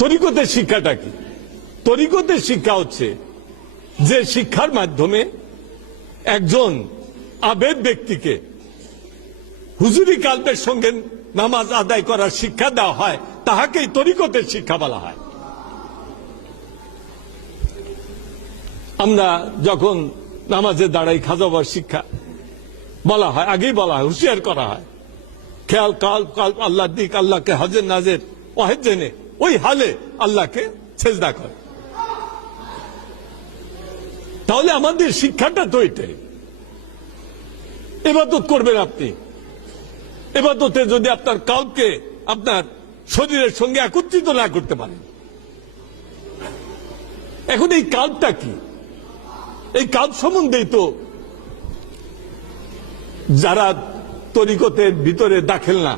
তরিকতের শিক্ষাটা কি? তরিকতের শিক্ষা হচ্ছে যে শিক্ষার মাধ্যমে একজন আবেদ ব্যক্তিকে হুজুরি কালবের সঙ্গে নামাজ আদায় করার শিক্ষা দেওয়া হয়, তাহাকেই তরিকতের শিক্ষা বলা হয়। আমরা যখন নামাজে দাঁড়াই, খাজা বাবার শিক্ষা বলা হয়, আগেই বলা হয়, হুঁশিয়ার করা হয়, খেয়াল কাল কাল আল্লাহর দিক, আল্লাহকে হাজের নাজের ওয়াহেদ জেনে ওই হালে আল্লাহকে সেজদা করে। তাহলে আমাদের শিক্ষাটা তো এটাই। ইবাদত করবেন আপনি, ইবাদতে যদি আপনার কালকে আপনার শরীরের সঙ্গে একত্রিত না করতে পারেন, এখন এই কালটা কি? এই কাল সম্বন্ধেই তো যারা তরিকতের ভিতরে দাখিল না,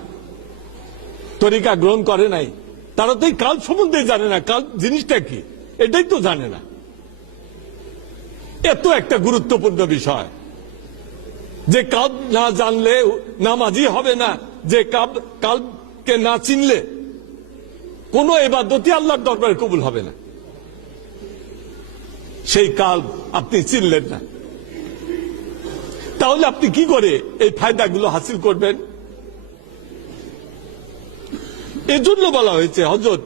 তরিকা গ্রহণ করে নাই, তারা তো এই কাল সম্বন্ধে জানে না। কাল জিনিসটা কি এটাই তো জানে না। এত একটা গুরুত্বপূর্ণ বিষয় যে কাল না জানলে নামাজই হবে না, যে কালকে না চিনলে কোন ইবাদতই আল্লাহর দরবারে কবুল হবে না। সেই কাল আপনি চিনলেন না, তাহলে আপনি কি করে এই ফায়দাগুলো হাসিল করবেন? এজন্য বলা হয়েছে হযরত